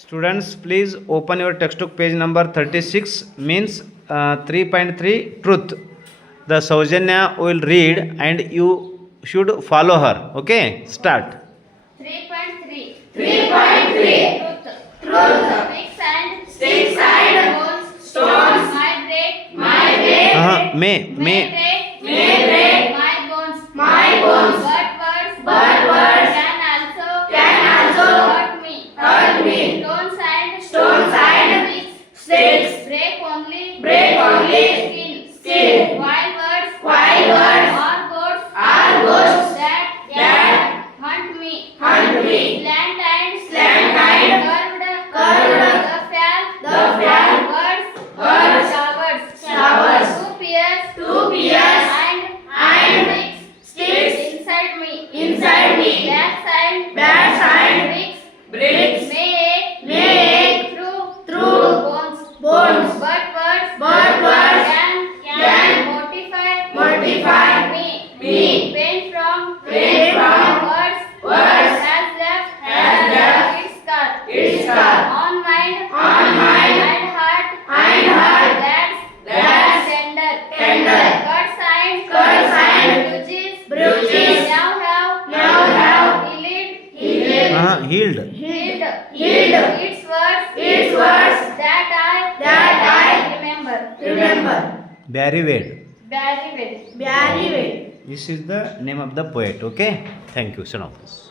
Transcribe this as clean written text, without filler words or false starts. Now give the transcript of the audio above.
Students, please open your textbook page number 36 means 3.3 truth. The Saujanya will read and you should follow her. Okay, start. 3.3 3.3 Truth. Sticks and bones. stones. My break. May break. My bones. My bones. But words. Can also hurt me. Stones and sticks. Break only skin. While words are ghosts that hunt me. Slant and curved. The fall. Words. Showers. Two pears. And sticks. Inside me. Bad side. Bricks. May through Bones. But words can mortify me. Pain from Words has left its scar. on mind and heart. That's Tender. Cuts and bruises now have healed its words that I remember. Barry Wade. Very well. This is the name of the poet. Okay, thank you. Son of us.